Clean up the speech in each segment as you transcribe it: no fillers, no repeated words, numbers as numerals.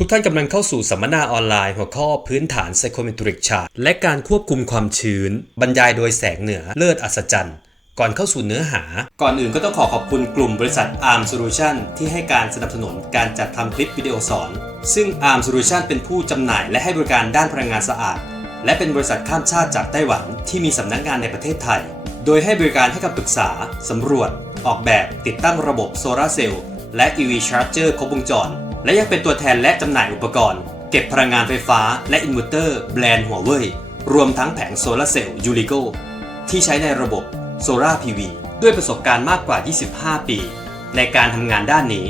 ทุกท่านกำลังเข้าสู่สัมมนาออนไลน์หัวข้อพื้นฐาน Psychometric Chart และการควบคุมความชื้นบรรยายโดยแสงเหนือเลิศอัศจรรย์ก่อนเข้าสู่เนื้อหาก่อนอื่นก็ต้องขอบคุณกลุ่มบริษัท ARM Solution ที่ให้การสนับสนุนการจัดทำคลิปวิดีโอสอนซึ่ง ARM Solution เป็นผู้จำหน่ายและให้บริการด้านพลังงานสะอาดและเป็นบริษัทข้ามชาติจากไต้หวันที่มีสำนักงานในประเทศไทยโดยให้บริการให้คำปรึกษาสำรวจออกแบบติดตั้งระบบโซลาร์เซลล์และ EV Charger ครบวงจรและยังเป็นตัวแทนและจำหน่ายอุปกรณ์เก็บพลังงานไฟฟ้าและอินเวอร์เตอร์แบรนด์หัวเว่ยรวมทั้งแผงโซลาร์เซลล์ยูริโกที่ใช้ในระบบโซลาร์ PV ด้วยประสบการณ์มากกว่า 25 ปีในการทำงานด้านนี้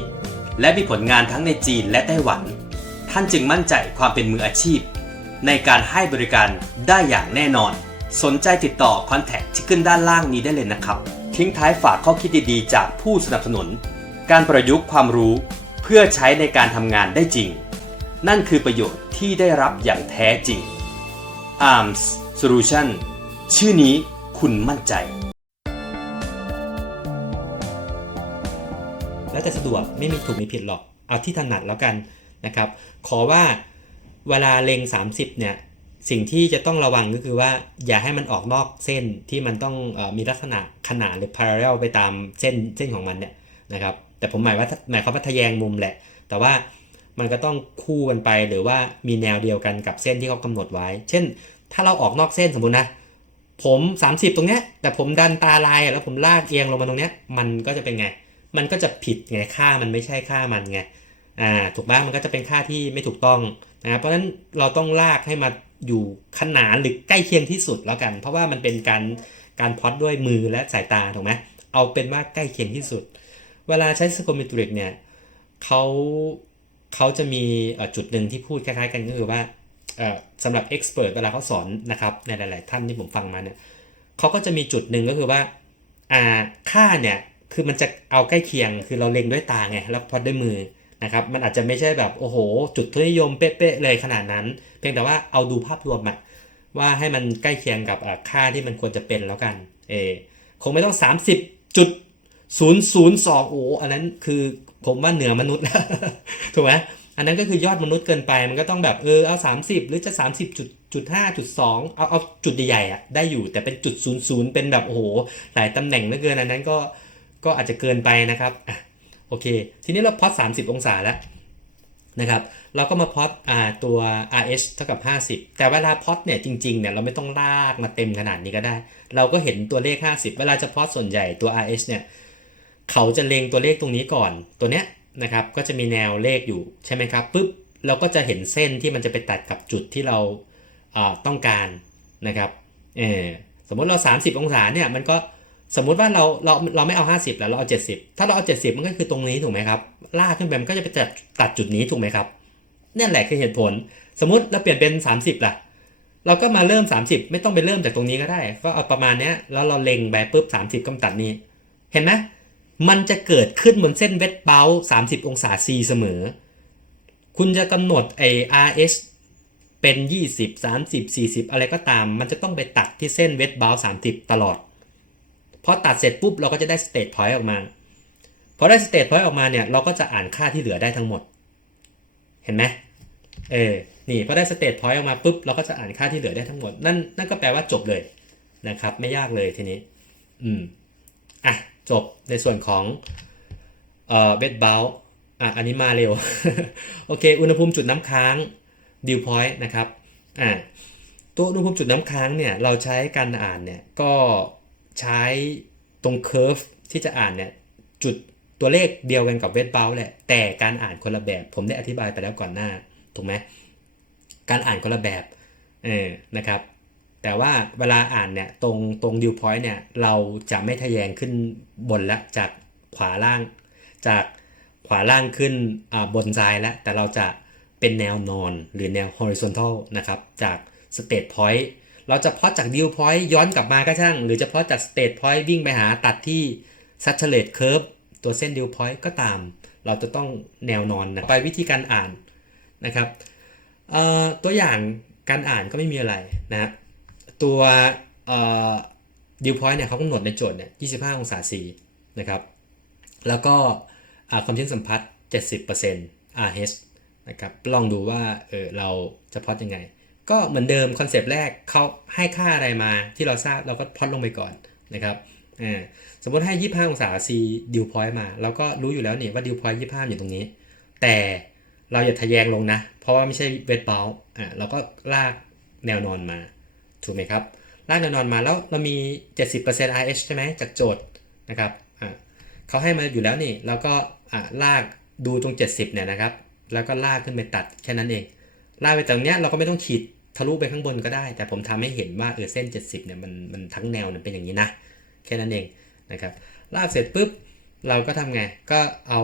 และมีผลงานทั้งในจีนและไต้หวันท่านจึงมั่นใจความเป็นมืออาชีพในการให้บริการได้อย่างแน่นอนสนใจติดต่อคอนแทคที่ขึ้นด้านล่างนี้ได้เลยนะครับทิ้งท้ายฝากข้อคิดดีๆจากผู้สนับสนุนการประยุกต์ความรู้เพื่อใช้ในการทำงานได้จริงนั่นคือประโยชน์ที่ได้รับอย่างแท้จริง ARMS Solution ชื่อนี้คุณมั่นใจแล้วแต่สะดวกไม่มีถูกมีผิดหรอกเอาที่ถนัดแล้วกันนะครับขอว่าเวลาเล็ง30เนี่ยสิ่งที่จะต้องระวังก็คือว่าอย่าให้มันออกนอกเส้นที่มันต้องมีลักษณะขนานหรือ parallel ไปตามเส้นของมันเนี่ยนะครับแต่ผมหมายความว่าทะแยงมุมแหละแต่ว่ามันก็ต้องคู่กันไปหรือว่ามีแนวเดียวกันกับเส้นที่เขากำหนดไว้เช่นถ้าเราออกนอกเส้นสมมุตินะผม30ตรงเนี้ยแต่ผมดันตาลายแล้วผมลากเอียงลงมาตรงเนี้ยมันก็จะเป็นไงมันก็จะผิดไงค่ามันไม่ใช่ค่ามันไงถูกไหมมันก็จะเป็นค่าที่ไม่ถูกต้องนะเพราะฉะนั้นเราต้องลากให้มาอยู่ขนานหรือใกล้เคียงที่สุดแล้วกันเพราะว่ามันเป็นการพล็อตด้วยมือและสายตาถูกไหมเอาเป็นว่าใกล้เคียงที่สุดเวลาใช้ Psychometric เนี่ยเขาจะมีจุดหนึ่งที่พูดคล้ายๆกันก็คือว่าสำหรับ expert เวลาเขาสอนนะครับในหลายๆท่านที่ผมฟังมาเนี่ยเขาก็จะมีจุดหนึ่งก็คือว่าค่าเนี่ยคือมันจะเอาใกล้เคียงคือเราเล็งด้วยตาไงแล้วพอด้วยมือนะครับมันอาจจะไม่ใช่แบบโอ้โหจุดทุนนิยมเป๊ะๆเลยขนาดนั้นเพียงแต่ว่าเอาดูภาพรวมอะว่าให้มันใกล้เคียงกับค่าที่มันควรจะเป็นแล้วกันคงไม่ต้อง30.002โอ้อันนั้นคือผมว่าเหนือมนุษย์แล้วถูกไหมอันนั้นก็คือยอดมนุษย์เกินไปมันก็ต้องแบบเอา30หรือจะ30.5.2เอาจุดใหญ่ๆอ่ะได้อยู่แต่เป็นจุด00เป็นแบบโอ้โหหลายตำแหน่งเหลือเกินอันนั้นก็อาจจะเกินไปนะครับโอเคทีนี้เราพอต30องศาแล้วนะครับเราก็มาพอตตัว RH เท่ากับ50แต่เวลาพอตเนี่ยจริงๆเนี่ยเราไม่ต้องลากมาเต็มขนาดนี้ก็ได้เราก็เห็นตัวเลข50เวลาจะพอตส่วนใหญ่ตัว RH เนี่ยเขาจะเล็งตัวเลขตรงนี้ก่อนตัวเนี้ยนะครับก็จะมีแนวเลขอยู่ใช่ไหมครับปุ๊บเราก็จะเห็นเส้นที่มันจะไปตัดกับจุดที่เราต้องการนะครับสมมติเรา30องศาเนี่ยมันก็สมมุติว่าเราไม่เอา50แล้วเราเอา70ถ้าเราเอา70มันก็คือตรงนี้ถูกไหมครับลากขึ้นไปมันก็จะไปตัดจุดนี้ถูกไหมครับนั่นแหละคือเหตุผลสมมุติเราเปลี่ยนเป็น30ล่ะเราก็มาเริ่ม30ไม่ต้องไปเริ่มจากตรงนี้ก็ได้ก็เอาประมาณนี้แล้วเราเล็งไปปุ๊บ30ก็ตัดนี้เห็นไหมมันจะเกิดขึ้นบนเส้นเวทเบล30องศา C เสมอคุณจะกำหนดRH เป็น20 30 40อะไรก็ตามมันจะต้องไปตัดที่เส้นเวทเบล30ตลอดพอตัดเสร็จปุ๊บเราก็จะได้ state point ออกมาพอได้ state point ออกมาเนี่ยเราก็จะอ่านค่าที่เหลือได้ทั้งหมดเห็นไหมนี่พอได้ state point ออกมาปุ๊บเราก็จะอ่านค่าที่เหลือได้ทั้งหมดนั่นก็แปลว่าจบเลยนะครับไม่ยากเลยทีนี้จบในส่วนของเวทเบลอันนี้มาเร็ว โอเคอุณหภูมิจุดน้ำค้าง dew point นะครับตัวอุณหภูมิจุดน้ำค้างเนี่ยเราใช้การอ่านเนี่ยก็ใช้ตรง curve ที่จะอ่านเนี่ยจุดตัวเลขเดียวกันกับเวทเบลแหละแต่การอ่านคนละแบบผมได้อธิบายไปแล้วก่อนหน้าถูกไหมการอ่านคนละแบบนะครับแต่ว่าเวลาอ่านเนี่ยตรง dew point เนี่ยเราจะไม่ทะแยงขึ้นบนและจากขวาล่างขึ้นบนซ้ายแล้วแต่เราจะเป็นแนวนอนหรือแนว horizontal นะครับจาก state point เราจะพอจาก dew point ย้อนกลับมาก็ช่างหรือจะพอจาก state point วิ่งไปหาตัดที่ saturate curve ตัวเส้น dew point ก็ตามเราจะต้องแนวนอนนะไปวิธีการอ่านนะครับตัวอย่างการอ่านก็ไม่มีอะไรนะตัวdew point เนี่ยเขากำหนดในโจทย์เนี่ย25องศา C นะครับแล้วก็ความชื้นสัมผัส 70% RH นะครับลองดูว่าเราจะพลอตยังไงก็เหมือนเดิมคอนเซปต์แรกเขาให้ค่าอะไรมาที่เราทราบเราก็พลอตลงไปก่อนนะครับสมมติให้25องศา C ดิวพอยต์มาเราก็รู้อยู่แล้วนี่ว่าดิวพอยต์25อยู่ตรงนี้แต่เราอย่าทะแยงลงนะเพราะว่าไม่ใช่เวทเบลเราก็ลากแนวนอนมาถูกไหมครับลากแนวนอนมาแล้วเรามี 70% RH ใช่ไหมจากโจทย์นะครับเขาให้มาอยู่แล้วนี่แล้วก็ลากดูตรง70เนี่ยนะครับแล้วก็ลากขึ้นไปตัดแค่นั้นเองลากไปตรงเนี้ยเราก็ไม่ต้องขีดทะลุไปข้างบนก็ได้แต่ผมทำให้เห็นว่าเส้น70เนี่ยมันทั้งแนวเนี่ยเป็นอย่างนี้นะแค่นั้นเองนะครับลากเสร็จปุ๊บเราก็ทำไงก็เอา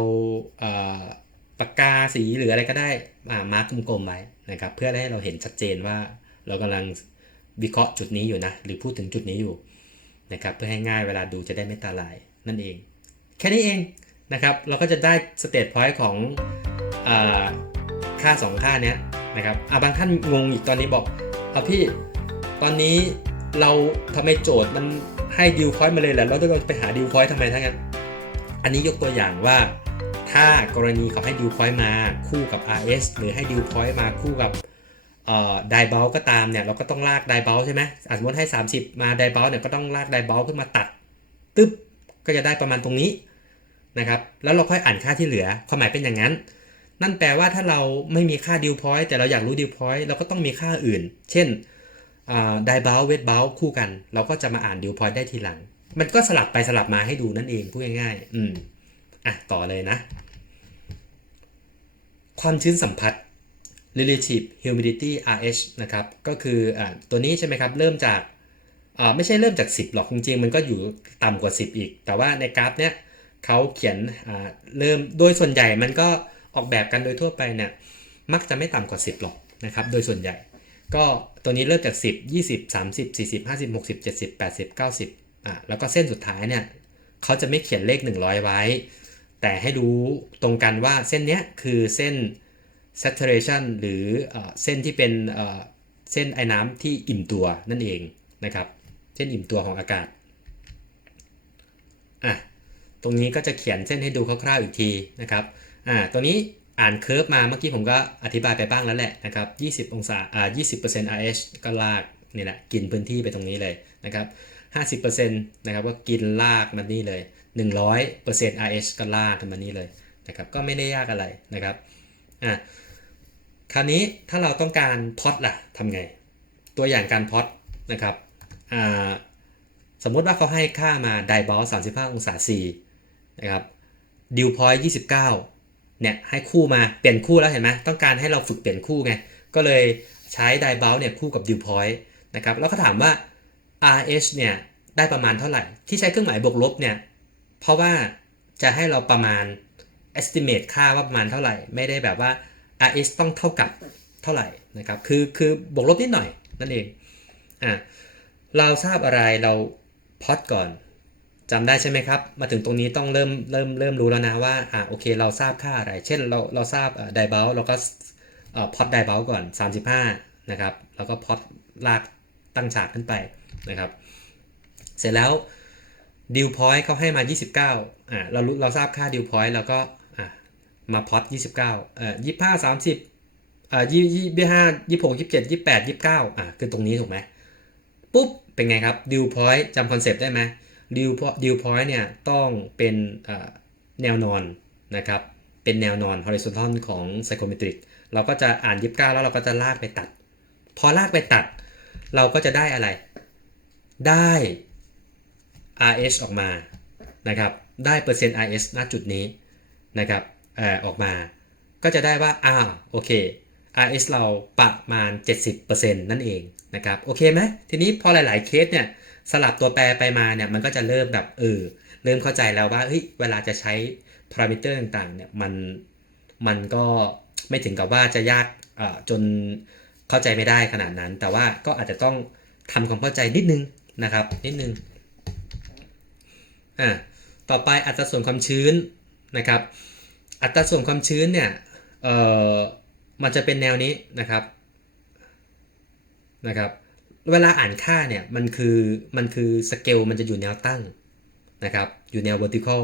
ปากกาสีหรืออะไรก็ได้มาร์กกลมๆไว้นะครับเพื่อให้เราเห็นชัดเจนว่าเรากำลังวิเคราะห์จุดนี้อยู่นะหรือพูดถึงจุดนี้อยู่นะครับเพื่อให้ง่ายเวลาดูจะได้ไม่ตาลายนั่นเองแค่นี้เองนะครับเราก็จะได้สเตทพอยต์ของค่า2ค่านี้นะครับบางท่านงงอีกตอนนี้บอกพี่ตอนนี้เราทำไมโจทย์มันให้ดิวพอยต์มาเลยแหละแล้วเราจะไปหาดิวพอยต์ทำไมทั้งนั้นอันนี้ยกตัวอย่างว่าถ้ากรณีเขาให้ดิวพอยต์มาคู่กับ RS หรือให้ดิวพอยต์มาคู่กับไดบัลก็ตามเนี่ยเราก็ต้องลากไดบัลใช่ไหมสมมติให้30มาไดบัลเนี่ยก็ต้องลากไดบัลขึ้นมาตัดตึ๊บก็จะได้ประมาณตรงนี้นะครับแล้วเราค่อยอ่านค่าที่เหลือความหมายเป็นอย่างนั้นนั่นแปลว่าถ้าเราไม่มีค่าดิวพอยต์แต่เราอยากรู้ดิวพอยต์เราก็ต้องมีค่าอื่นเช่นไดบัลเวทบัลคู่กันเราก็จะมาอ่านดิวพอยต์ได้ทีหลังมันก็สลับไปสลับมาให้ดูนั่นเองพูดง่ายๆต่อเลยนะความชื้นสัมผัส relative humidity RH นะครับก็คือตัวนี้ใช่ไหมครับเริ่มจากไม่ใช่เริ่มจาก10หรอกจริงๆมันก็อยู่ต่ำกว่า10อีกแต่ว่าในกราฟเนี้ยเขาเขียนเริ่มโดยส่วนใหญ่มันก็ออกแบบกันโดยทั่วไปเนี่ยมักจะไม่ต่ำกว่า10หรอกนะครับโดยส่วนใหญ่ก็ตัวนี้เริ่มจาก10 20 30 40 50 60 70 80 90แล้วก็เส้นสุดท้ายเนี่ยเขาจะไม่เขียนเลข100ไว้แต่ให้รู้ตรงกันว่าเส้นเนี้ยคือเส้น saturation หรือเส้นที่เป็นเส้นไอ้น้ำที่อิ่มตัวนั่นเองนะครับเส้นอิ่มตัวของอากาศตรงนี้ก็จะเขียนเส้นให้ดูคร่าวๆอีกทีนะครับตัวนี้อ่านเคอร์ฟมาเมื่อกี้ผมก็อธิบายไปบ้างแล้วแหละนะครับ20 องศา20% RH ก็ลากนี่แหละกินพื้นที่ไปตรงนี้เลยนะครับ50%นะครับก็กินลากมันนี่เลย100% RH ก็ลากมันนี่เลยนะครับก็ไม่ได้ยากอะไรนะครับคราวนี้ถ้าเราต้องการพล็อตล่ะทำไงตัวอย่างการพล็อตนะครับสมมติว่าเขาให้ค่ามาไดบอล35องศา C นะครับดิวพอยต์29เนี่ยให้คู่มาเปลี่ยนคู่แล้วเห็นไหมต้องการให้เราฝึกเปลี่ยนคู่ไงก็เลยใช้ไดบอลเนี่ยคู่กับดิวพอยต์นะครับแล้วก็ถามว่า RH เนี่ยได้ประมาณเท่าไหร่ที่ใช้เครื่องหมายบวกลบเนี่ยเพราะว่าจะให้เราประมาณ estimate ค่าว่าประมาณเท่าไหร่ไม่ได้แบบว่า RH ต้องเท่ากับเท่าไหร่นะครับคือบวกลบนิดหน่อยนั่นเองเราทราบอะไรเราพล็อตก่อนจำได้ใช่ไหมครับมาถึงตรงนี้ต้องเริ่มรู้แล้วนะว่าโอเคเราทราบค่าอะไรเช่นเราทราบไดบัลเราก็พล็อตไดบัลก่อน35นะครับแล้วก็พล็อตลากตั้งฉากขึ้นไปนะครับเสร็จแล้วดิวพอยต์เขาให้มา29เราทราบค่าดิวพอยต์แล้วก็มาพล็อต29 25 3025 26 27 28 29คือตรงนี้ถูกไหมปุ๊บเป็นไงครับดิวพอยต์จำคอนเซปต์ได้ไหมดิวพอยต์เนี่ยต้องเป็นแนวนอนนะครับเป็นแนวนอน horizontal ของ psychometric เราก็จะอ่าน29แล้วเราก็จะลากไปตัดพอลากไปตัดเราก็จะได้อะไรได้ RH ออกมานะครับได้เปอร์เซ็นต์ RH ณจุดนี้นะครับออกมาก็จะได้ว่าโอเค RH เราประมาณ 70% นั่นเองนะครับโอเคไหมทีนี้พอหลายๆเคสเนี่ยสลับตัวแปรไปมาเนี่ยมันก็จะเริ่มแบบเริ่มเข้าใจแล้วว่าเวลาจะใช้พารามิเตอร์ต่างๆเนี่ยมันก็ไม่ถึงกับว่าจะยากจนเข้าใจไม่ได้ขนาดนั้นแต่ว่าก็อาจจะต้องทำความเข้าใจนิดนึงนะครับนิดนึงต่อไปอัตราส่วนความชื้นนะครับอัตราส่วนความชื้นเนี่ยมันจะเป็นแนวนี้นะครับเวลาอ่านค่าเนี่ยมันคือสเกลมันจะอยู่แนวตั้งนะครับอยู่แนว vertical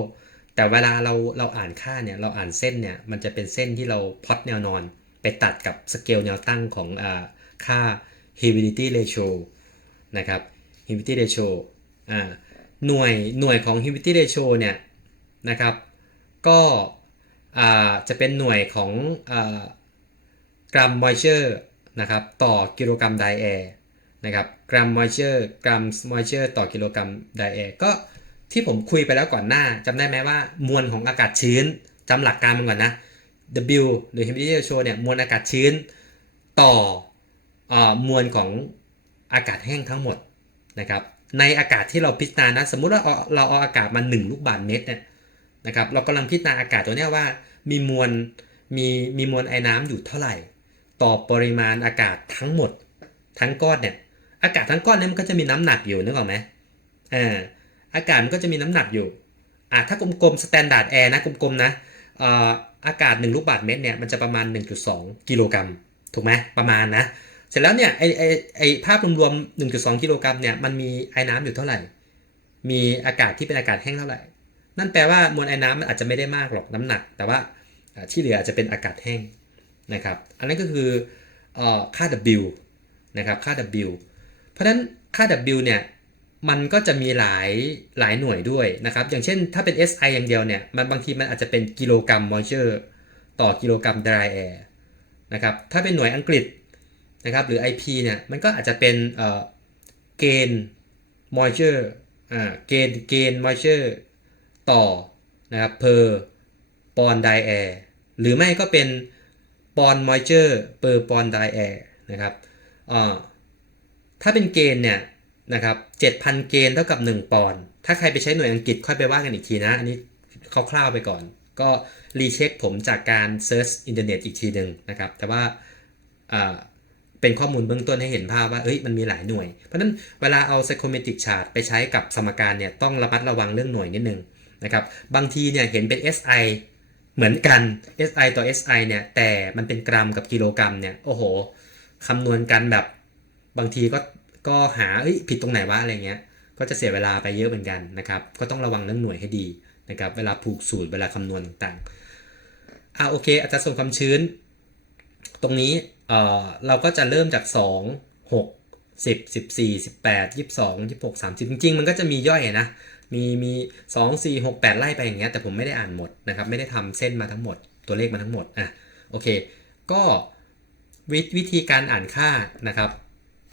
แต่เวลาเราอ่านค่าเนี่ยเราอ่านเส้นเนี่ยมันจะเป็นเส้นที่เราพล็อตแนวนอน ไปตัดกับสเกลแนวตั้งของค่า humidity ratio นะครับ humidity ratio หน่วยของ humidity ratio เนี่ยนะครับก็จะเป็นหน่วยของกรัม moisture นะครับต่อกิโลกรัมไดแอร์นะครับกรัม moisture ต่อกิโลกรัมไดแอร์ก็ที่ผมคุยไปแล้วก่อนหน้าจำได้ไหมว่ามวลของอากาศชื้นจำหลักการมันก่อนนะ W หรือ humidity ratio เนี่ยมวลอากาศชื้นต่อมวลของอากาศแห้งทั้งหมดนะครับในอากาศที่เราพิจารณานะสมมุติว่าเราเอาอากาศมา1ลูกบาศก์เมตรเนี่ยนะครับเรากำลังพิจารณาอากาศตัวนี้ว่ามีมวลไอน้ำอยู่เท่าไหร่ต่อปริมาณอากาศทั้งหมดทั้งก้อนเนี่ยอากาศทั้งก้อนเนี่ยมันก็จะมีน้ำหนักอยู่นึกออกไหมอากาศมันก็จะมีน้ำหนักอยู่ถ้ากลมๆ standard air นะกลมๆนะอากาศ1ลูกบาศก์เมตรเนี่ยมันจะประมาณ 1.2 กิโลกรัมถูกไหมประมาณนะเสร็จแล้วเนี่ยไอภาพรวมๆ 1.2 กิโลกรัมเนี่ยมันมีไอ้น้ำอยู่เท่าไหร่มีอากาศที่เป็นอากาศแห้งเท่าไหร่นั่นแปลว่ามวลไอ้น้ำมันอาจจะไม่ได้มากหรอกน้ำหนักแต่ว่าที่เหลืออาจจะเป็นอากาศแห้งนะครับอันนั้นก็คือค่า W นะครับค่า W เพราะฉะนั้นค่า W เนี่ยมันก็จะมีหลายหน่วยด้วยนะครับอย่างเช่นถ้าเป็น SI อย่างเดียวเนี่ยมันบางทีมันอาจจะเป็นกิโลกรัม moisture ต่อกิโลกรัม dry air นะครับถ้าเป็นหน่วยอังกฤษนะครับหรือ IP เนี่ยมันก็อาจจะเป็นเกณฑ์ moisture เกณฑ์ moisture ต่อนะครับ per pond dry air หรือไม่ก็เป็น pond moisture per pond dry air นะครับถ้าเป็นเกณฑ์เนี่ยนะครับ 7,000 เกณฑ์เท่ากับ1ปอนด์ถ้าใครไปใช้หน่วยอังกฤษค่อยไปว่ากันอีกทีนะอันนี้คร่าวๆไปก่อนก็รีเช็คผมจากการเซิร์ชอินเทอร์เน็ตอีกทีหนึ่งนะครับแต่ว่าเป็นข้อมูลเบื้องต้นให้เห็นภาพว่ามันมีหลายหน่วยเพราะฉะนั้นเวลาเอา psychrometric chart ไปใช้กับสมการเนี่ยต้องระมัดระวังเรื่องหน่วยนิดนึงนะครับบางทีเนี่ยเห็นเป็น SI เหมือนกัน SI ต่อ SI เนี่ยแต่มันเป็นกรัมกับกิโลกรัมเนี่ยโอ้โหคำนวณกันแบบบางทีก็หาผิดตรงไหนวะอะไรเงี้ยก็จะเสียเวลาไปเยอะเหมือนกันนะครับก็ต้องระวังเรื่องหน่วยให้ดีนะครับเวลาผูกสูตรเวลาคำนวณต่างๆโอเคอัตราส่วนความชื้นตรงนี้เราก็จะเริ่มจาก2 6 10 14 18 22 26 30จริงๆมันก็จะมีย่อยนะมี2 4 6 8ไล่ไปอย่างเงี้ยแต่ผมไม่ได้อ่านหมดนะครับไม่ได้ทำเส้นมาทั้งหมดตัวเลขมาทั้งหมดโอเคก็วิธีการอ่านค่านะครับ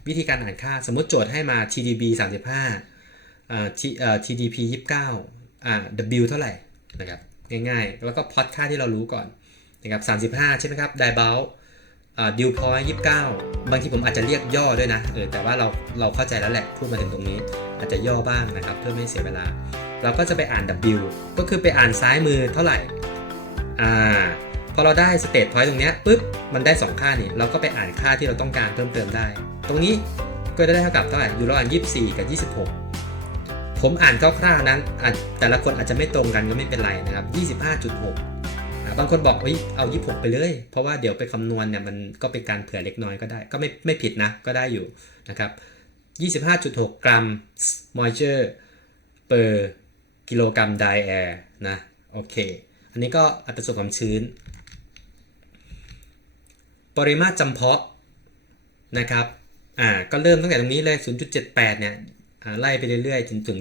วิธีการอ่านค่าสมมติโจทย์ให้มา TDB 35TDP 29W เท่าไหร่นะครับง่ายๆแล้วก็พล็อตค่าที่เรารู้ก่อนนะครับ35ใช่ไหมครับ Dieboldดิวพอยต์29บางทีผมอาจจะเรียกย่อด้วยนะแต่ว่าเราเข้าใจแล้วแหละพูดมาถึงตรงนี้อาจจะย่อบ้างนะครับเพื่อไม่เสียเวลาเราก็จะไปอ่าน W ก็คือไปอ่านซ้ายมือเท่าไหร่พอเราได้สเตทพอยต์ตรงนี้ปุ๊บมันได้2ค่านี่เราก็ไปอ่านค่าที่เราต้องการเพิ่มเติมได้ตรงนี้ก็จะได้เท่ากับเท่าไหร่อยู่ระหว่าง24กับ26ผมอ่านคร่าวๆนั้นแต่ละคนอาจจะไม่ตรงกันก็ไม่เป็นไรนะครับ25.6บางคนบอกเอา26ไปเลยเพราะว่าเดี๋ยวไปคำนวณเนี่ยมันก็เป็นการเผื่อเล็กน้อยก็ได้ก็ไม่ผิดนะก็ได้อยู่นะครับ25.6 กรัม moisture per กิโลกรัม dry air นะโอเคอันนี้ก็อัตราส่วนความชื้นปริมาตรจำเพาะนะครับก็เริ่มตั้งแต่ตรงนี้เลย 0.78 เนี่ยไล่ไปเรื่อยๆจนถึง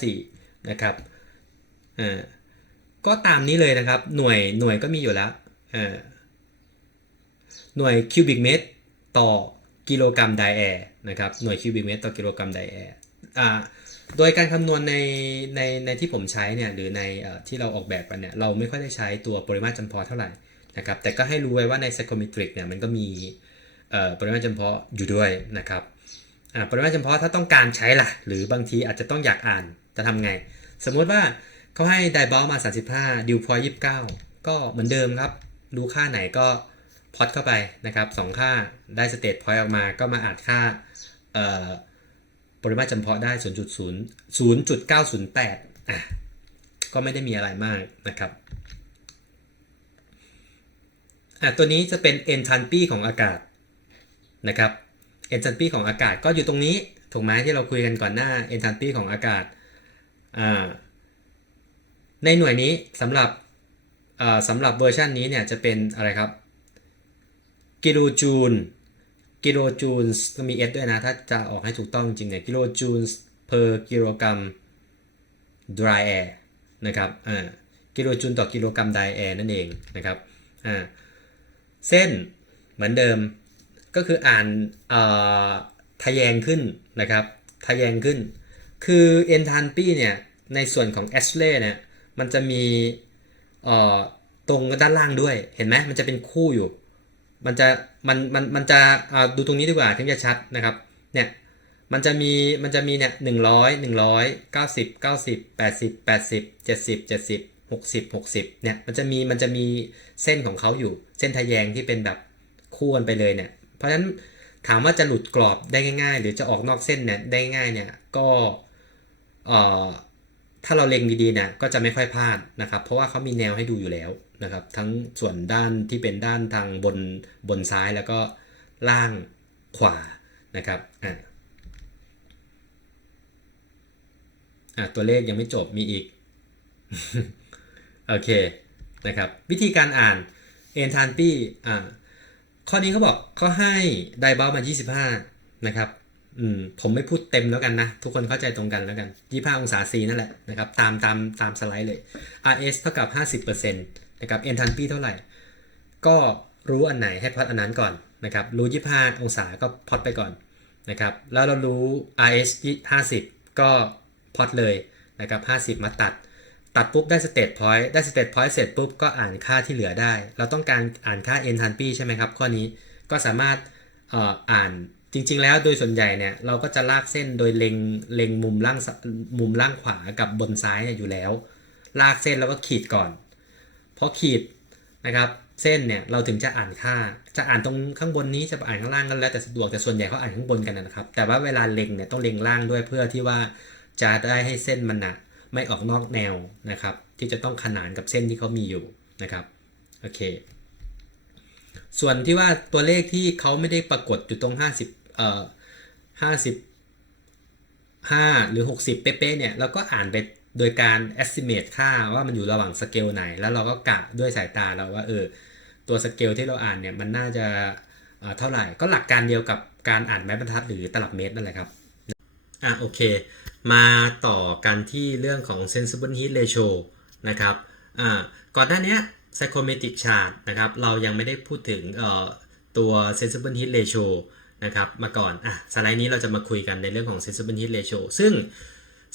0.94 นะครับก็ตามนี้เลยนะครับหน่วยก็มีอยู่แล้วหน่วยคิวบิกเมตรต่อกิโลกรัมไดแอร์นะครับหน่วยคิวบิกเมตรต่อกิโลกรัมไดแอร์โดยการคำนวณในที่ผมใช้เนี่ยหรือในที่เราออกแบบกันเนี่ยเราไม่ค่อยได้ใช้ตัวปริมาตรจำเพาะเท่าไหร่นะครับแต่ก็ให้รู้ไว้ว่าใน psychrometric เนี่ยมันก็มีปริมาตรจำเพาะอยู่ด้วยนะครับปริมาตรจำเพาะถ้าต้องการใช้ล่ะหรือบางทีอาจจะต้องอยากอ่านจะทำไงสมมุติว่าเขาให้ Diebold มา35 Dew Point 29ก็เหมือนเดิมครับรู้ค่าไหนก็พล็อตเข้าไปนะครับ2ค่าได้ State Point ออกมาก็มาอ่านค่าปริมาตรจำเพาะได้ 0.908 ก็ไม่ได้มีอะไรมากนะครับตัวนี้จะเป็น enthalpy ของอากาศนะครับ enthalpy ของอากาศก็อยู่ตรงนี้ถูกไหมที่เราคุยกันก่อนหน้า enthalpy ของอากาศในหน่วยนี้สำหรับเวอร์ชันนี้เนี่ยจะเป็นอะไรครับ กิโลจูลกิโลจูลก็มี S ด้วยนะถ้าจะออกให้ถูกต้องจริงเนี่ยกิโลจูล per กิโลกรัม dry air นะครับกิโลจูลต่อกิโลกรัม dry air นั่นเองนะครับเส้นเหมือนเดิมก็คืออ่านทะแยงขึ้นนะครับทะแยงขึ้นคือ enthalpy เนี่ยในส่วนของ Ashley เนี่ยมันจะมีตรงด้านล่างด้วยเห็นไหมมันจะเป็นคู่อยู่มันจะดูตรงนี้ดีกว่าถึงจะชัดนะครับเนี่ยมันจะมีเนี่ย100 90 80 70 60 เนี่ยมันจะมีเส้นของเขาอยู่เส้นทะแยงที่เป็นแบบคู่กันไปเลยเนี่ยเพราะฉะนั้นถามว่าจะหลุดกรอบได้ง่ายๆหรือจะออกนอกเส้นเนี่ยได้ง่ายเนี่ยก็ถ้าเราเล็งดีๆเนี่ยก็จะไม่ค่อยพลาดนะครับเพราะว่าเขามีแนวให้ดูอยู่แล้วนะครับทั้งส่วนด้านที่เป็นด้านทางบนซ้ายแล้วก็ล่างขวานะครับตัวเลขยังไม่จบมีอีก โอเคนะครับวิธีการอ่าน enthalpy ข้อนี้เขาบอกเขาให้ไดเบลมา25นะครับผมไม่พูดเต็มแล้วกันนะทุกคนเข้าใจตรงกันแล้วกัน25องศา C นั่นแหละนะครับตามสไลด์เลย RS เท่ากับ 50% นะครับ enthalpy เท่าไหร่ก็รู้อันไหนให้พลอตอันนั้นก่อนนะครับรู้25องศาก็พลอตไปก่อนนะครับแล้วเรารู้ RS 50ก็พลอตเลยนะครับ50มาตัดปุ๊บได้ state point ได้ state point เสร็จปุ๊บก็อ่านค่าที่เหลือได้เราต้องการอ่านค่า enthalpy ใช่ไหมครับข้อนี้ก็สามารถอ่านจริงๆแล้วโดยส่วนใหญ่เนี่ยเราก็จะลากเส้นโดยเล็งมุมล่างขวากับบนซ้ายอยู่แล้วลากเส้นแล้วก็ขีดก่อนพอขีดนะครับเส้นเนี่ยเราถึงจะอ่านค่าจะอ่านตรงข้างบนนี้จะอ่านข้างล่างก็แล้วแต่สะดวกแต่ส่วนใหญ่เขาอ่านข้างบนกันนะครับแต่ว่าเวลาเล็งเนี่ยต้องเล็งล่างด้วยเพื่อที่ว่าจะได้ให้เส้นมันไม่ออกนอกแนวนะครับที่จะต้องขนานกับเส้นที่เขามีอยู่นะครับโอเคส่วนที่ว่าตัวเลขที่เขาไม่ได้ปรากฏอยู่ตรง55หรือ60เป๊ะๆเนี่ยเราก็อ่านไปโดยการ estimate ค่าว่ามันอยู่ระหว่างสเกลไหนแล้วเราก็กะด้วยสายตาเราว่าตัวสเกลที่เราอ่านเนี่ยมันน่าจะเท่าไหร่ก็หลักการเดียวกับการอ่านไม้บรรทัดหรือตลับเมตรนั่นแหละครับโอเคมาต่อกันที่เรื่องของ sensible heat ratio นะครับก่อนหน้านี้ psychrometric chart นะครับเรายังไม่ได้พูดถึงตัว sensible heat ratio นะครับมาก่อนสไลด์นี้เราจะมาคุยกันในเรื่องของ sensible heat ratio ซึ่ง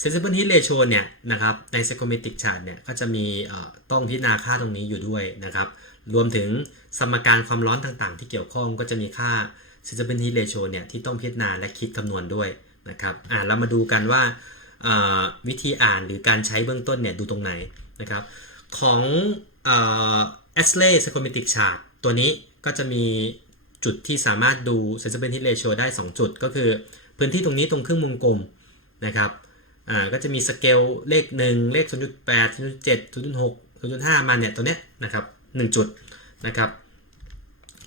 sensible heat ratio เนี่ยนะครับใน psychrometric chart เนี่ยก็จะมีต้องพิจารณาค่าตรงนี้อยู่ด้วยนะครับรวมถึงสมการความร้อนต่างๆที่เกี่ยวข้องก็จะมีค่า sensible heat ratio เนี่ยที่ต้องพิจารณาและคิดคำนวณด้วยนะครับเรามาดูกันว่าวิธีอ่านหรือการใช้เบื้องต้นเนี่ยดูตรงไหนนะครับของAshley Psychrometric Chart ตัวนี้ก็จะมีจุดที่สามารถดู Sensible Heat Ratio ได้2จุดก็คือพื้นที่ตรงนี้ตรงครึ่งวงกลมนะครับก็จะมีสเกลเลข1เลข 0.8 0.7 0.6 0.5 มาเนี่ยตัวเนี้ยนะครับ1จุดนะครับ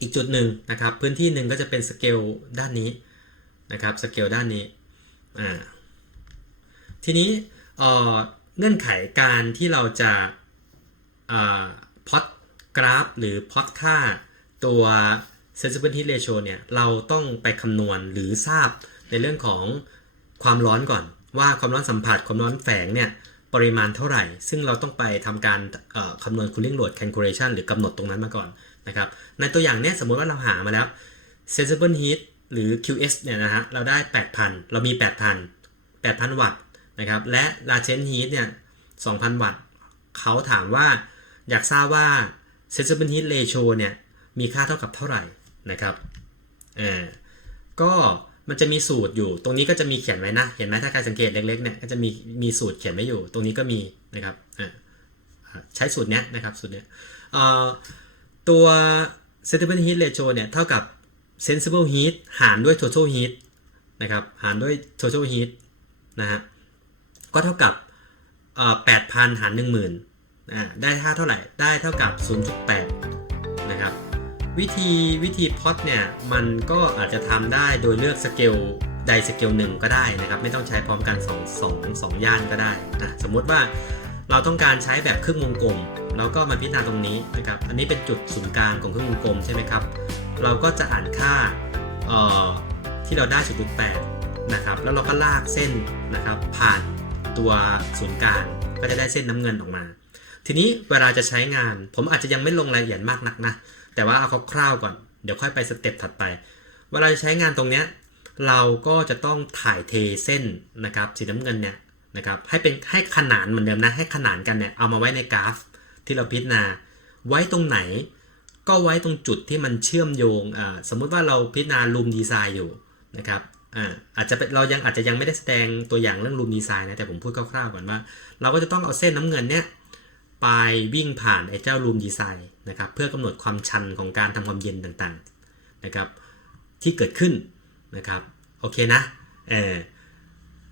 อีกจุดหนึ่งนะครับพื้นที่หนึ่งก็จะเป็นสเกลด้านนี้นะครับสเกลด้านนี้ทีนี้เงื่อนไขการที่เราจะพล็อตกราฟหรือพล็อตค่าตัว sensible heat ratio เนี่ยเราต้องไปคำนวณหรือทราบในเรื่องของความร้อนก่อนว่าความร้อนสัมผัสความร้อนแฝงเนี่ยปริมาณเท่าไหร่ซึ่งเราต้องไปทำการคำนวณ cooling load calculation หรือกำหนดตรงนั้นมาก่อนนะครับในตัวอย่างเนี้ยสมมติว่าเราหามาแล้ว sensible heat หรือ QS เนี่ยนะฮะเราได้ 8,000 เรามี 8,000 วัตต์นะครับและ latent heat เนี่ย 2,000 วัตต์เขาถามว่าอยากทราบว่า sensible heat ratio เนี่ยมีค่าเท่ากับเท่าไหร่นะครับก็มันจะมีสูตรอยู่ตรงนี้ก็จะมีเขียนไว้นะเห็นไหมถ้าใครสังเกตเล็กๆเนี่ยก็จะมีสูตรเขียนไว้อยู่ตรงนี้ก็มีนะครับใช้สูตรเนี้ยนะครับสูตรเนี้ยตัว sensible heat ratio เนี่ยเท่ากับ sensible heat หารด้วย total heat นะครับหารด้วย total heat นะฮะก็เท่ากับ8,000 หาร 10,000ได้ค่าเท่าไหร่ได้เท่ากับ 0.8 นะครับวิธีพล็อตเนี่ยมันก็อาจจะทำได้โดยเลือกสเกลใดสเกลหนึ่งก็ได้นะครับไม่ต้องใช้พร้อมกัน2ย่านก็ได้สมมุติว่าเราต้องการใช้แบบครึ่งวงกลมแล้วก็มาพิจารณาตรงนี้นะครับอันนี้เป็นจุดศูนย์กลางของครึ่งวงกลมใช่ไหมครับ เราก็จะอ่านค่าที่เราได้ 0.8 นะครับแล้วเราก็ลากเส้นนะครับผ่านตัวศูนย์กลางก็จะได้เส้นน้ำเงินออกมาทีนี้เวลาจะใช้งานผมอาจจะยังไม่ลงรายละเอียดมากนักนะแต่ว่าเอาคร่าวๆก่อนเดี๋ยวค่อยไปสเต็ปถัดไปเวลาจะใช้งานตรงเนี้ยเราก็จะต้องถ่ายเทเส้นนะครับสีน้ำเงินเนี่ยนะครับให้ขนานเหมือนเดิมนะให้ขนานกันเนี่ยเอามาไว้ในกราฟที่เราพิจารณาไว้ตรงไหนก็ไว้ตรงจุดที่มันเชื่อมโยงสมมุติว่าเราพิจารณารูมดีไซน์อยู่นะครับอาจจะเราอาจจะยังไม่ได้แสดงตัวอย่างเรื่องรูมดีไซน์นะแต่ผมพูดคร่าวๆก่อนว่าเราก็จะต้องเอาเส้นน้ำเงินเนี่ยไปวิ่งผ่านไอ้เจ้ารูมดีไซน์นะครับเพื่อกำหนดความชันของการทำความเย็นต่างๆนะครับที่เกิดขึ้นนะครับโอเคนะ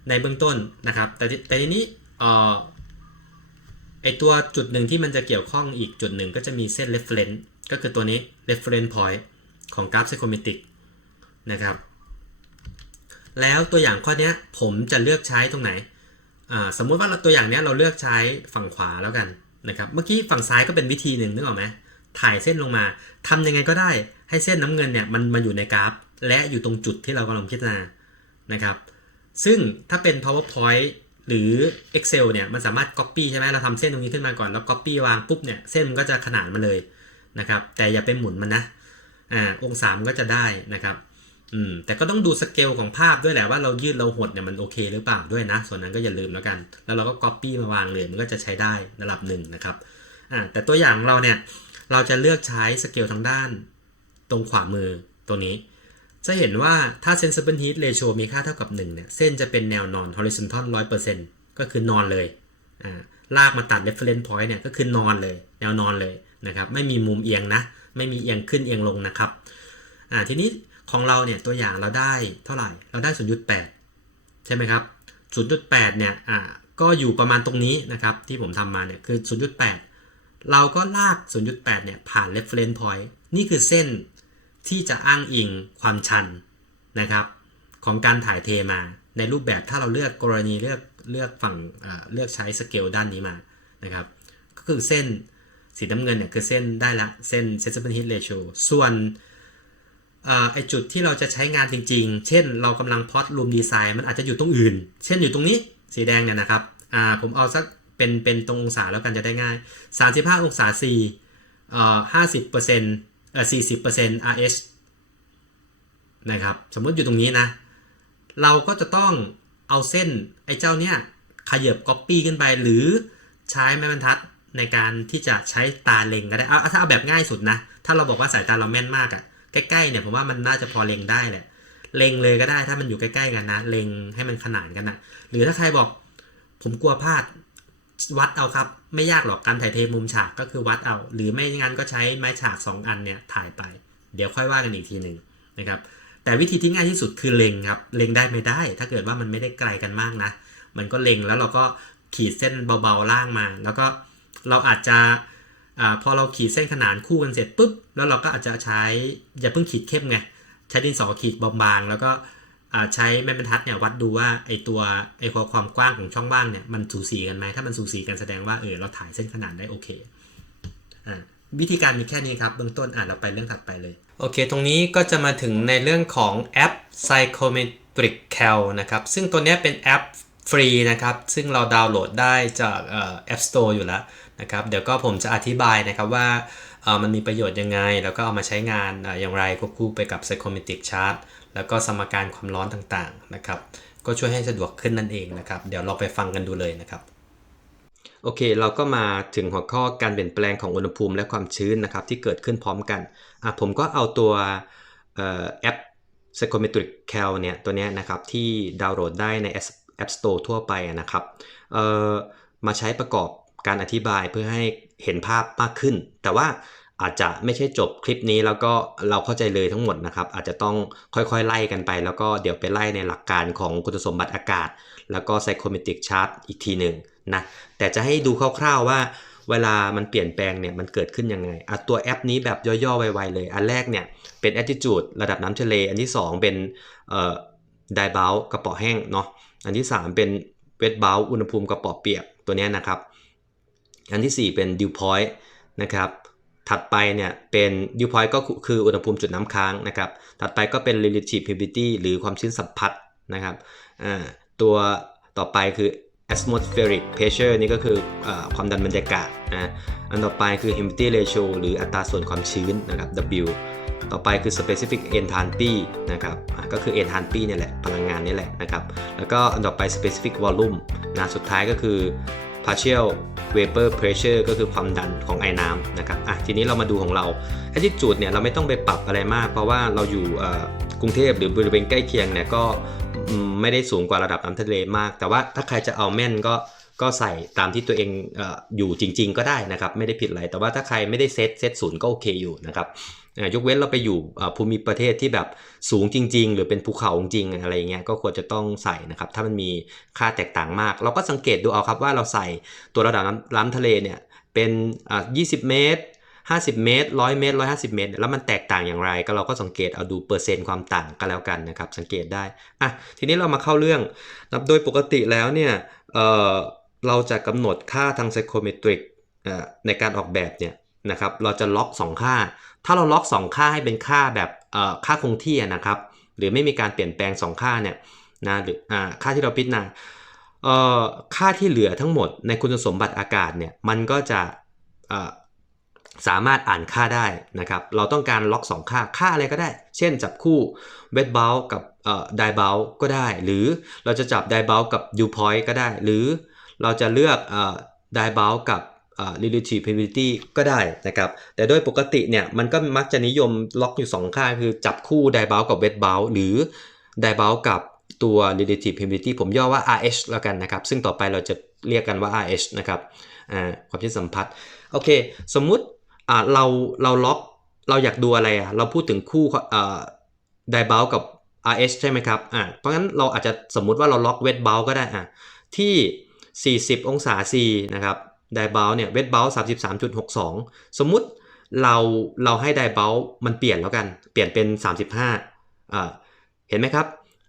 ในเบื้องต้นนะครับแต่ทีนี้ไอตัวจุดหนึ่งที่มันจะเกี่ยวข้องอีกจุดหนึ่งก็จะมีเส้น reference ก็คือตัวนี้ reference point ของกราฟ psychrometric นะครับแล้วตัวอย่างข้อนี้ผมจะเลือกใช้ตรงไหนสมมุติว่าตัวอย่างนี้เราเลือกใช้ฝั่งขวาแล้วกันนะครับเมื่อกี้ฝั่งซ้ายก็เป็นวิธีหนึ่งนึกออกไหมถ่ายเส้นลงมาทำยังไงก็ได้ให้เส้นน้ำเงินเนี่ยมันมาอยู่ในกราฟและอยู่ตรงจุดที่เรากำลังพิจารณานะครับซึ่งถ้าเป็น PowerPoint หรือ Excel เนี่ยมันสามารถ Copy ใช่ไหมเราทำเส้นตรงนี้ขึ้นมาก่อนแล้ว Copy วางปุ๊บเนี่ยเส้นมันก็จะขนานมาเลยนะครับแต่อย่าไปหมุนมันนะองศามันก็จะได้นะครับแต่ก็ต้องดูสเกลของภาพด้วยแหละว่าเรายืดเราหดเนี่ยมันโอเคหรือเปล่าด้วยนะส่วนนั้นก็อย่าลืมแล้วกันแล้วเราก็ Copy มาวางเลยมันก็จะใช้ได้ระดับหนึ่งนะครับแต่ตัวอย่างเราเนี่ยเราจะเลือกใช้สเกลทางด้านตรงขวามือตรงนี้จะเห็นว่าถ้า sensible heat ratio มีค่าเท่ากับ1เนี่ยเส้นจะเป็นแนวนอน horizontal 100% ก็คือนอนเลยลากมาตัด reference point เนี่ยก็คือนอนเลยแนวนอนเลยนะครับไม่มีมุมเอียงนะไม่มีเอียงขึ้นเอียงลงนะครับทีนี้ของเราเนี่ยตัวอย่างเราได้เท่าไหร่เราได้ 0.8 ใช่ไหมครับ 0.8 เนี่ยก็อยู่ประมาณตรงนี้นะครับที่ผมทำมาเนี่ยคือ 0.8 เราก็ลาก 0.8 เนี่ยผ่าน reference point นี่คือเส้นที่จะอ้างอิงความชันนะครับของการถ่ายเทมาในรูปแบบถ้าเราเลือกกรณีเลือกฝั่งเลือกใช้สเกลด้านนี้มานะครับก็คือเส้นสีน้ำเงินเนี่ยคือเส้นได้ละเส้น sensible heat ratio ส่วนไอจุดที่เราจะใช้งานจริงๆเช่นเรากำลังพล็อต room design มันอาจจะอยู่ตรงอื่นเช่นอยู่ตรงนี้สีแดงเนี่ยนะครับผมเอาสักเป็นตรงองศาแล้วกันจะได้ง่าย35องศา C 50% 40% RH นะครับสมมติอยู่ตรงนี้นะเราก็จะต้องเอาเส้นไอ้เจ้าเนี้ยขยับ copy ขึ้นไปหรือใช้ไม้บรรทัดในการที่จะใช้ตาเล็งก็ได้ถ้าเอาแบบง่ายสุดนะถ้าเราบอกว่าสายตาเราแม่นมากอะใกล้ๆเนี่ยผมว่ามันน่าจะพอเล็งได้แหละเล็งเลยก็ได้ถ้ามันอยู่ใกล้ๆกันนะเล็งให้มันขนานกันนะหรือถ้าใครบอกผมกลัวพลาดวัดเอาครับไม่ยากหรอกการถ่ายเทมุมฉากก็คือวัดเอาหรือไม่งั้นก็ใช้ไม้ฉาก2อันเนี่ยถ่ายไปเดี๋ยวค่อยว่ากันอีกทีหนึ่งนะครับแต่วิธีที่ง่ายที่สุดคือเล็งครับเล็งได้ไม่ได้ถ้าเกิดว่ามันไม่ได้ไกลกันมากนะมันก็เล็งแล้วเราก็ขีดเส้นเบาๆล่างมาแล้วก็เราอาจจะพอเราขีดเส้นขนานคู่กันเสร็จปุ๊บแล้วเราก็อาจจะใช้อย่าเพิ่งขีดเข้มไงใช้ดินสอขีดบางๆแล้วก็ใช้ไม้บรรทัดเนี่ยวัดดูว่าไอความกว้างของช่องว่างเนี่ยมันสูสีกันไหมถ้ามันสูสีกันแสดงว่าเราถ่ายเส้นขนานได้โอเควิธีการมีแค่นี้ครับเบื้องต้นเราไปเรื่องถัดไปเลยโอเคตรงนี้ก็จะมาถึงในเรื่องของแอป Psychrometric Cal นะครับซึ่งตัวนี้เป็นแอปฟรีนะครับซึ่งเราดาวน์โหลดได้จากApp Store อยู่แล้วนะครับเดี๋ยวก็ผมจะอธิบายนะครับว่ามันมีประโยชน์ยังไงแล้วก็เอามาใช้งานอย่างไรควบคู่ไปกับ Psychrometric Chart แล้วก็สมการความร้อนต่างๆนะครับก็ช่วยให้สะดวกขึ้นนั่นเองนะครับเดี๋ยวเราไปฟังกันดูเลยนะครับโอเคเราก็มาถึงหัวข้อการเปลี่ยนแปลงของอุณหภูมิและความชื้นนะครับที่เกิดขึ้นพร้อมกันผมก็เอาตัวแอป Psychrometric Cal เนี่ยตัวนี้นะครับที่ดาวน์โหลดได้ใน App Store ทั่วไปนะครับมาใช้ประกอบการอธิบายเพื่อให้เห็นภาพมากขึ้นแต่ว่าอาจจะไม่ใช่จบคลิปนี้แล้วก็เราเข้าใจเลยทั้งหมดนะครับอาจจะต้องค่อยๆไล่กันไปแล้วก็เดี๋ยวไปไล่ในหลักการของคุณสมบัติอากาศแล้วก็ Psychrometric Chart อีกทีหนึ่งนะแต่จะให้ดูคร่าวๆว่าเวลามันเปลี่ยนแปลงเนี่ยมันเกิดขึ้นยังไงตัวแอปนี้แบบย่อๆไวๆเลยอันแรกเนี่ยเป็น Altitude ระดับน้ำทะเลอันที่2เป็นDry Bulb กระเป๋าแห้งเนาะอันที่3เป็น Wet Bulb อุณหภูมิกระเป๋าเปียกตัวนี้นะครับอันที่4เป็น Dew Point นะครับ ถัดไปเนี่ยเป็น dew point ก็คืออุณหภูมิจุดน้ำค้างนะครับถัดไปก็เป็น relative humidity หรือความชื้นสัมผัสนะครับตัวต่อไปคือ atmospheric pressure นี่ก็คือความดันบรรยากาศนะอันต่อไปคือ humidity ratio หรืออัตราส่วนความชื้นนะครับ W ต่อไปคือ specific enthalpy นะครับก็คือ enthalpy เนี่ยแหละพลังงานนี่แหละนะครับแล้วก็อันต่อไป specific volume นะสุดท้ายก็คือ partial vapor pressure ก็คือความดันของไอ้น้ำนะครับทีนี้เรามาดูของเรา altitude เนี่ยเราไม่ต้องไปปรับอะไรมากเพราะว่าเราอยู่กรุงเทพหรือบริเวณใกล้เคียงเนี่ยก็ไม่ได้สูงกว่าระดับน้ำทะเลมากแต่ว่าถ้าใครจะเอาแม่นก็ใส่ตามที่ตัวเองอยู่จริงๆก็ได้นะครับไม่ได้ผิดอะไรแต่ว่าถ้าใครไม่ได้เซตศูนย์ก็โอเคอยู่นะครับยกเว้นเราไปอยู่ภูมิประเทศที่แบบสูงจริงๆหรือเป็นภูเขาจริงอะไรเงี้ยก็ควรจะต้องใส่นะครับถ้ามันมีค่าแตกต่างมากเราก็สังเกตดูเอาครับว่าเราใส่ตัวระดับน้ำทะเลเนี่ยเป็น20 เมตร50 เมตร100 เมตร150 เมตรแล้วมันแตกต่างอย่างไรก็เราก็สังเกตเอาดูเปอร์เซ็นต์ความต่างกันแล้วกันนะครับสังเกตได้ทีนี้เรามาเข้าเรื่องโดยปกติแล้วเนี่ยเราจะกำหนดค่าทางไซโคเมตริกในการออกแบบเนี่ยนะครับเราจะล็อก2ค่าถ้าเราล็อก2ค่าให้เป็นค่าแบบค่าคงที่นะครับหรือไม่มีการเปลี่ยนแปลง2ค่าเนี่ยนะหรือค่าที่เราพิจารณาค่าที่เหลือทั้งหมดในคุณสมบัติอากาศเนี่ยมันก็จะสามารถอ่านค่าได้นะครับเราต้องการล็อก2ค่าอะไรก็ได้เช่นจับคู่ wet bulb กับdry bulb ก็ได้หรือเราจะจับ dry bulb กับ dew point ก็ได้หรือเราจะเลือก dry bulb กับrelative humidity ก็ได้นะครับแต่โดยปกติเนี่ยมันก็มักจะนิยมล็อกอยู่2ค่าคือจับคู่ dry bulb กับ wet bulb หรือ dry bulb กับตัว relative humidity ผมย่อว่า RH แล้วกันนะครับซึ่งต่อไปเราจะเรียกกันว่า RH นะครับความชื้นสัมผัสโอเคสมมุติเราล็อกเราอยากดูอะไรเราพูดถึงคู่dry bulb กับ RH ใช่ไหมครับเพราะงั้นเราอาจจะสมมุติว่าเราล็อก wet bulb ก็ได้ที่40องศา C นะครับdry bulb เนี่ย wet bulb 33.62 สมมุติเราให้ dry bulb มันเปลี่ยนแล้วกันเปลี่ยนเป็น35เห็นไหมครับ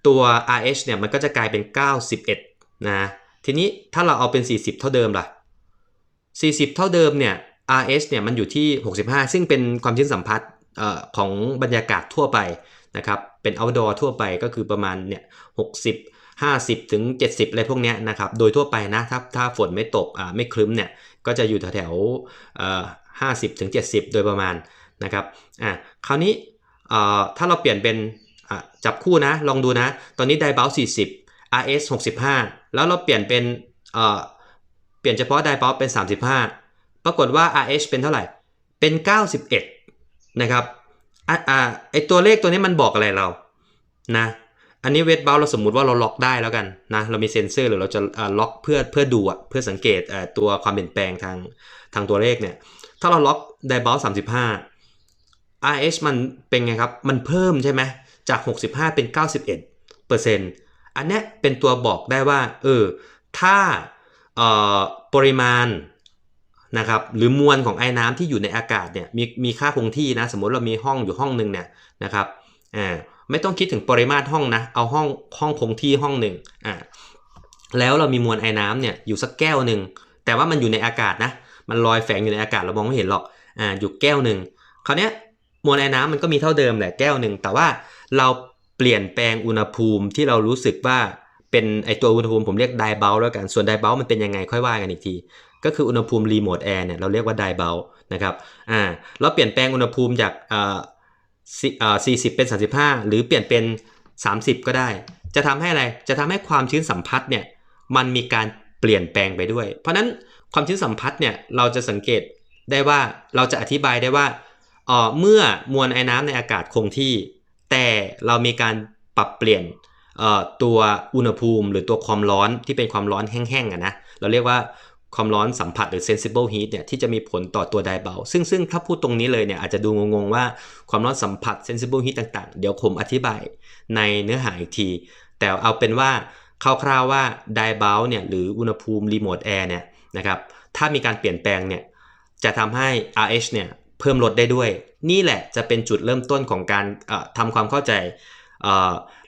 ตัว RH เนี่ยมันก็จะกลายเป็น91นะทีนี้ถ้าเราเอาเป็น40เท่าเดิมล่ะ40เท่าเดิมเนี่ย RH เนี่ยมันอยู่ที่65ซึ่งเป็นความชื้นสัมผัสของบรรยากาศทั่วไปนะครับเป็น outdoor ทั่วไปก็คือประมาณเนี่ย60 50ถึง70อะไรพวกนี้นะครับโดยทั่วไปนะถ้าฝนไม่ตกไม่ครึ้มเนี่ยก็จะอยู่แถว50ถึง70โดยประมาณนะครับคราวนี้ถ้าเราเปลี่ยนเป็นจับคู่นะลองดูนะตอนนี้ dry bulb 40 RH 65แล้วเราเปลี่ยนเป็นเปลี่ยนเฉพาะ dry bulb เป็น35ปรากฏว่า RH เป็นเท่าไหร่เป็น91นะครับไอตัวเลขตัวนี้มันบอกอะไรเรานะอันนี้ wet bulb เราสมมุติว่าเราล็อกได้แล้วกันนะเรามีเซ็นเซอร์หรือเราจะล็อกเพื่อดูเพื่อสังเกตตัวความเปลี่ยนแปลงทางตัวเลขเนี่ยถ้าเราล็อก dry bulb 35 RH มันเป็นไงครับมันเพิ่มใช่ไหมจาก65เป็น91%อันนี้เป็นตัวบอกได้ว่าถ้าปริมาณนะครับหรือมวลของไอ้น้ำที่อยู่ในอากาศเนี่ยมีค่าคงที่นะสมมติเรามีห้องอยู่ห้องนึงเนี่ยนะครับไม่ต้องคิดถึงปริมาตรห้องนะเอาห้องคงที่ห้องหนึ่งแล้วเรามีมวลไอ้น้ำเนี่ยอยู่สักแก้วหนึ่งแต่ว่ามันอยู่ในอากาศนะมันลอยแฝงอยู่ในอากาศเรามองไม่เห็นหรอกอยู่แก้วหนึ่งคราวนี้มวลไอ้น้ำมันก็มีเท่าเดิมแหละแก้วหนึ่งแต่ว่าเราเปลี่ยนแปลงอุณหภูมิที่เรารู้สึกว่าเป็นไอตัวอุณหภูมิผมเรียก dry bulb แล้วกันส่วน dry bulb มันเป็นยังไงค่อยว่ากันอีกทีก็คืออุณหภูมิ remote air เนี่ยเราเรียกว่า dry bulb นะครับเราเปลี่ยนแปลงอุณหภูมิจาก40เป็น35หรือเปลี่ยนเป็น30ก็ได้จะทำให้อะไรจะทำให้ความชื้นสัมผัสเนี่ยมันมีการเปลี่ยนแปลงไปด้วยเพราะนั้นความชื้นสัมผัสเนี่ยเราจะสังเกตได้ว่าเราจะอธิบายได้ว่าเมื่อมวลไอน้ำในอากาศคงที่แต่เรามีการปรับเปลี่ยนตัวอุณหภูมิหรือตัวความร้อนที่เป็นความร้อนแห้งๆนะเราเรียกว่าความร้อนสัมผัสหรือ sensible heat เนี่ยที่จะมีผลต่อตัว dry bulb ซึ่งถ้าพูดตรงนี้เลยเนี่ยอาจจะดูงงๆว่าความร้อนสัมผัส sensible heat ต่างๆเดี๋ยวผมอธิบายในเนื้อหาอีกทีแต่เอาเป็นว่าคร่าวๆว่า dry bulb เนี่ยหรืออุณหภูมิ remote air เนี่ยนะครับถ้ามีการเปลี่ยนแปลงเนี่ยจะทำให้ RH เนี่ยเพิ่มลดได้ด้วยนี่แหละจะเป็นจุดเริ่มต้นของการทำความเข้าใจ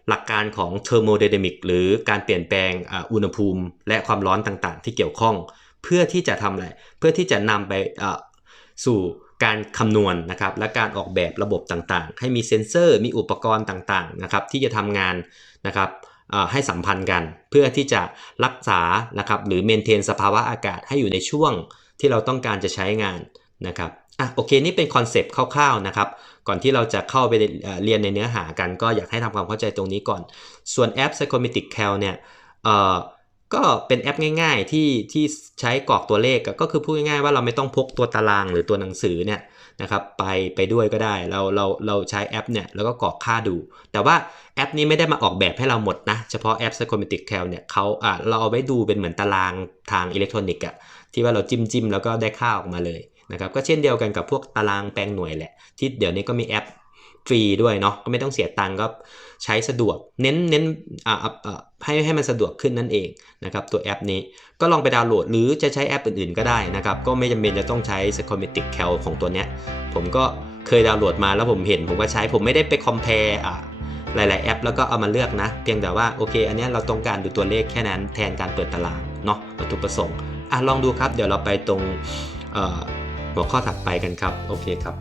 หลักการของ thermodynamic หรือการเปลี่ยนแปลงอุณหภูมิและความร้อนต่างๆที่เกี่ยวข้องเพื่อที่จะทำอะไรเพื่อที่จะนำไปสู่ การคำนวณนะครับและการออกแบบระบบต่างๆให้มีเซ็นเซอร์มีอุปกรณ์ต่างๆนะครับที่จะทำงานนะครับให้สัมพันธ์กันเพื่อที่จะรักษานะครับหรือเมนเทนสภาวะอากาศให้อยู่ในช่วงที่เราต้องการจะใช้งานนะครับโอเคนี่เป็นคอนเซปต์คร่าวๆนะครับก่อนที่เราจะเข้าไปเรียนในเนื้อหากันก็อยากให้ทำความเข้าใจตรงนี้ก่อนส่วนแอป Psychometric Cal เนี่ยก็เป็นแอปง่ายๆที่ใช้กรอกตัวเลขก็คือพูดง่ายๆว่าเราไม่ต้องพกตัวตารางหรือตัวหนังสือเนี่ยนะครับไปด้วยก็ได้เราใช้แอปเนี่ยแล้วก็กรอกค่าดูแต่ว่าแอปนี้ไม่ได้มาออกแบบให้เราหมดนะเฉพาะแอป Psychometric Cal เนี่ยเราเอาไว้ดูเป็นเหมือนตารางทางอิเล็กทรอนิกส์ที่ว่าเราจิ้มแล้วก็ได้ค่าออกมาเลยนะครับก็เช่นเดียวกันกับพวกตารางแปลงหน่วยแหละที่เดี๋ยวนี้ก็มีแอปฟรีด้วยเนาะก็ไม่ต้องเสียตังค์ก็ใช้สะดวกเน้นให้มันสะดวกขึ้นนั่นเองนะครับตัวแอปนี้ก็ลองไปดาวน์โหลดหรือจะใช้แอปอื่นๆก็ได้นะครับก็ไม่จำเป็นจะต้องใช้ Psychometric Cal ของตัวเนี้ยผมก็เคยดาวน์โหลดมาแล้วผมเห็นผมก็ใช้ผมไม่ได้ไปคอมเพลหลายๆแอปแล้วก็เอามาเลือกนะเพียงแต่ว่าโอเคอันนี้เราต้องการดูตัวเลขแค่นั้นแทนการเปิดตารางเนาะวัตถุประสงค์ลองดูครับเดี๋ยวเราไปตรงหัวข้อถัดไปกันครับโอเคครับ